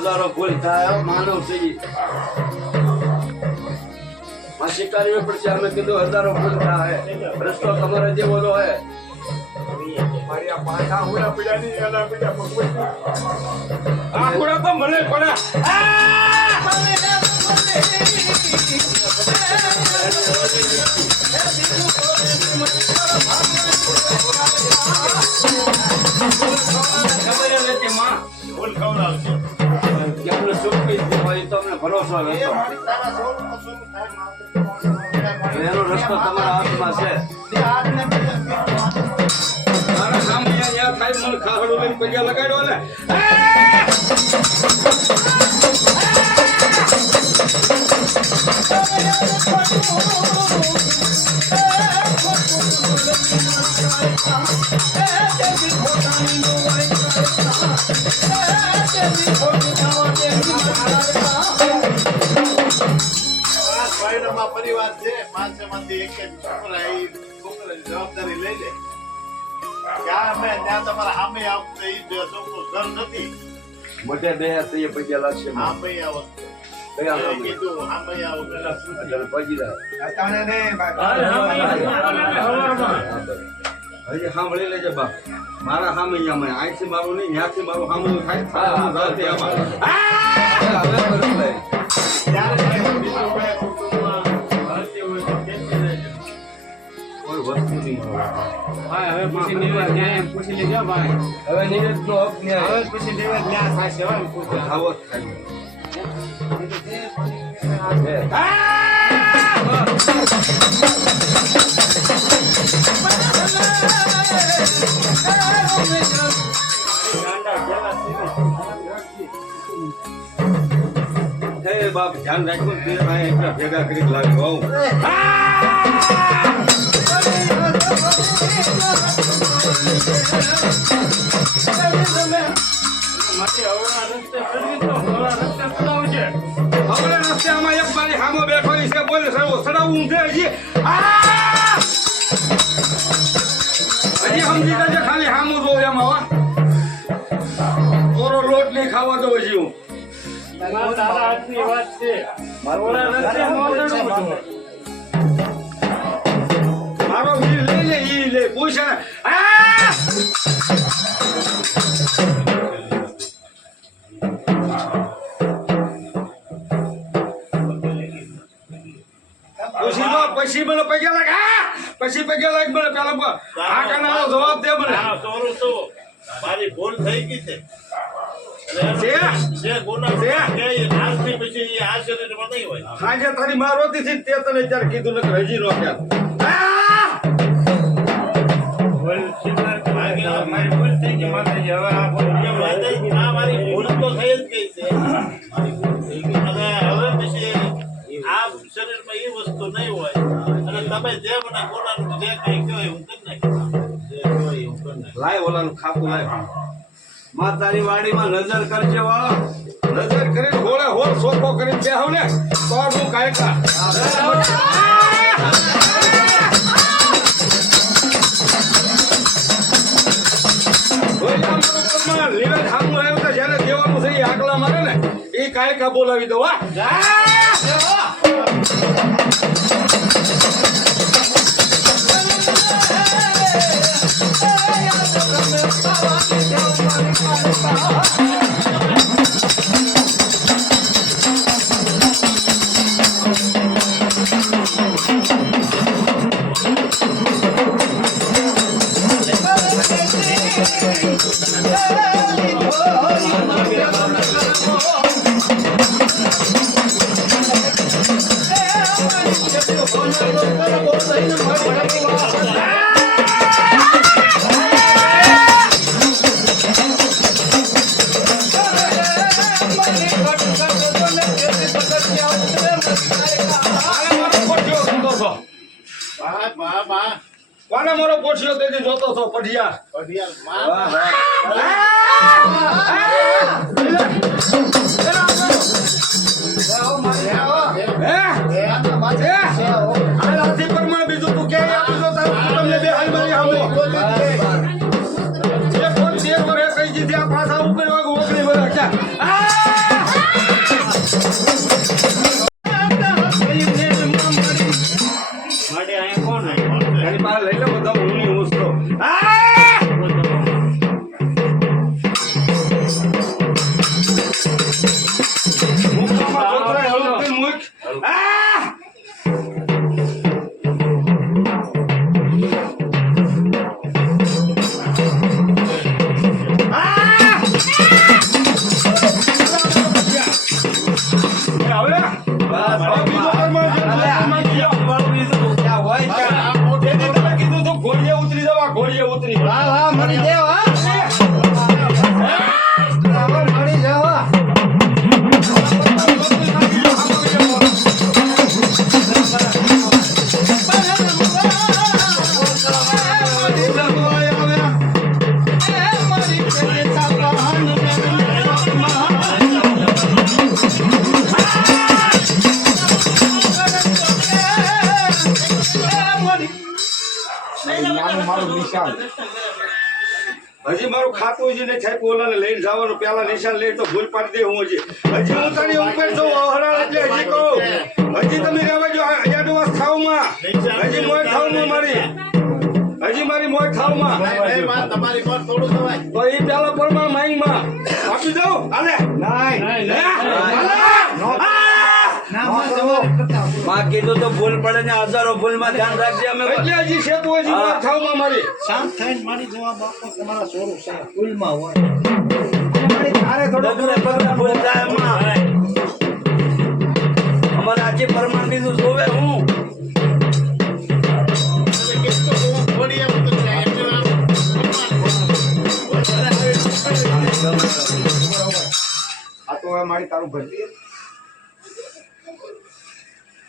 હજારો ભૂલ થાય માનવ થઈ શિકારી પડશે અમે કીધું હજારો ભૂલ થાય રસ્તો તમારે જે બોલો હે તો મને પડે ભરોસો એનો રસ્તો તમારા હાથમાં છે મારા સામે યાર થાય મને ખાડો લઈને પૈસા લગાડ્યો ને પરિવાર છે પાંચમાંથી એક જવાબદારી લઈ લે ત્યાં તમારા સામે આવતો એ છોકરો ઘર નથી મોટે બે પૈસા લાગશે હજી સાંભળી લેજે બાપ મારા સામે અહીંથી મારું નહીં ત્યાંથી મારું સાંભળ્યું બાપ ધ્યાન રાખવું ભેગા કરી લાગ્યો રસ્તે આમાં એક મારી સામે બેઠો છે બોલે સડાવું છે હજી સમજી જશે ખાલી સામું જોઉં એમાં થોડો લોટ નહીં ખાવા દો હજી હું મારો વીર લઈ લે ઈ લે પૂછે પછી મને પૈસા લાગ પછી પૈસા લાગ મને પેલા આ કાનાનો જવાબ દે મને મારી ભૂલ થઈ ગઈ છે આજે તારી માં રોતી હતી તે તને ત્યારે કીધું ને હજી રોક્યા મારી ભૂલ થઈ ગઈ માતાજી હવે મારી ભૂલ તો થઈ જ ગઈ છે અને હવે પછી આ શરીરમાં એ વસ્તુ નહીં હોય અને તમે જે મને બોલાનું જે કઈ કહેવાય હું કરી નાખી લાય ઓલાનું ખાતું લાય માં તારી વાડીમાં નજર કરજે વાળો નજર કરી હોળે હોળ સોખો કરી બેહો ને તો હું કાયકા લીવેટ હામું આવ્યું તો જયારે દેવાનું છે એ આગલા મારે ને એ કાયકા બોલાવી દો બા બા કોને મારો પોછિયો તેથી જોતો છો પઢિયા ઘડિયાળ વાહ, માં બીજું તું ક્યાંય આપી દો તમને બે હાલ મારી આવો જે કોણ 13 વર્ષ કહી દીધી આ પાછા ઉપર ઓગણી વર્ષ એની પાસે લઈ લે બધા હું નહીં ઊંચતો ઘોડીએ ઉતરી હજી મારું ખાતું હજી નહીં થાય ઓલાને લઈને જવાનું પેલા નિશાન લઈ તો ભૂલ પાડી દે હું હજી હું તારી ઉપર છું હરાળ એટલે હજી કહું હજી તમે રહેવા જો એડવાન્સ ખાવમાં હજી મોય ખાવમાં મારી હજી મારી મોય ખાવમાં તમારી પર થોડું થવાય તો એ પેલા પરમાણ માંગમાં આપી દઉં હાલે માં કીધું તો ભૂલ પડે ને હજારો ભૂલ માં ધ્યાન રાખજે અમે એટલે હજી છે તું હજી મોય ખાવમાં મારી શાંત થઈને મારી જવાબ આપો તમારા સ્વરૂપ છે ભૂલમાં હોય તારે થોડો ડગલે પગલે ભૂલ થાય એમાં અમારે આજે પરમાણ બીજું જોવે હું આ તો હવે મારી તારું ભરતી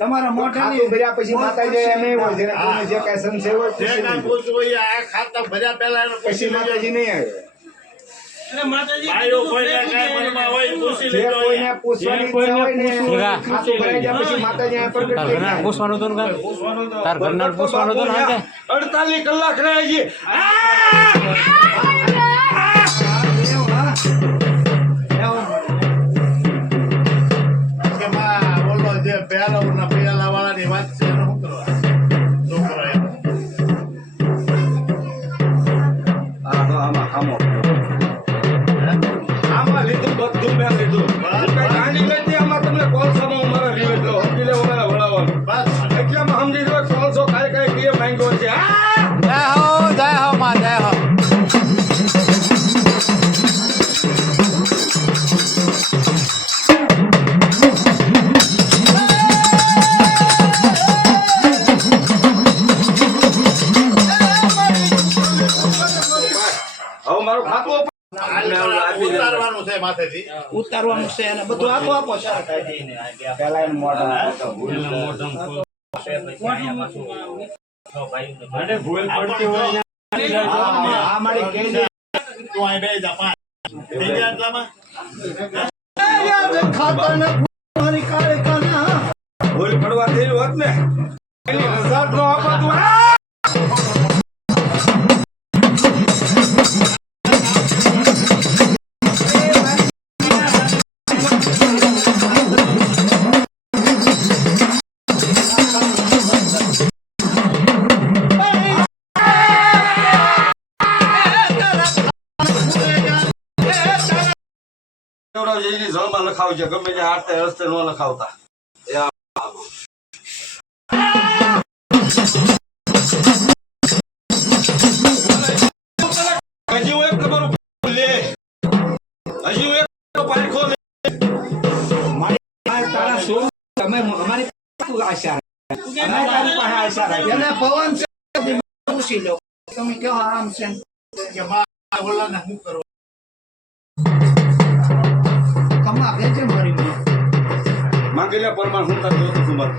તમારા મોઢા ખાતું ભર્યા પછી માતાજી એમ નહીં હોય જેને કોઈને જે કાંઈ સંશય હોય જે પૂછી કાંઈ લેજો. પૂછવું હોય આ ખાતા ભર્યા પહેલા એને પછી પૂછી લેજો. માતાજી નહીં આવે ભાઈઓ કોઈને કાંઈ મનમાં હોય એ પૂછી જે લેજો કોઈને પૂછવાની ઈચ્છા હોય ને ખાતું ભરાઈ જાય પછી માતાજી અહીંયા પ્રગટ થઈ જાય. પૂછવાનું હતું ને તાર ઘરના પૂછવાનું હતું ને હા કે 48 કલાક રહે છે કે માં બોલો જે પહેલા પેલા વાળાની વાત છે એને શું કરવા છોકરો એમ. આમાં લીધું બધું મેં લીધું હું કઈ ગાંડી નથી આમાં તમને કોલસામાં હું મારા લીધો એટલે સમજી લે મારા વડાવાનું બસ એટલામાં સમજી લો કોલસો કાંઈ બે માંગ્યો છે જય હો માં જય હો હવે મારું ખાતું ઉતારવાનું છે માથેથી ઉતારવાનું છે અને બધું આપો આપો છે પેલા એનું મોઢું ભૂલ પડતી હોય આ મારી કેડી તું અહીં બે જા પાંચ થઈ ગયા એટલામાં ખાતા ને મારી કાળે કાના ભૂલ પડવા થયેલું હોત ને એની રજા નો આપાતું એની જળમાં લખાવજે ગમે ત્યાં આરતે રસ્તે ન લખાવતા હજી હું એક તમારું લે હજી હું એક પારખો લે તારા શું તમે અમારી આશા કેમ અમે તારી મારે? પાસે આશા રાખી. એને પવન છે પૂછી લો તમે કહો આમ છે ને. કે મારા ઓલાને શું કરવું? કમા ભેજે મારી માં. માંગેલા પરમાણ હું તાર જોતું છું મારે.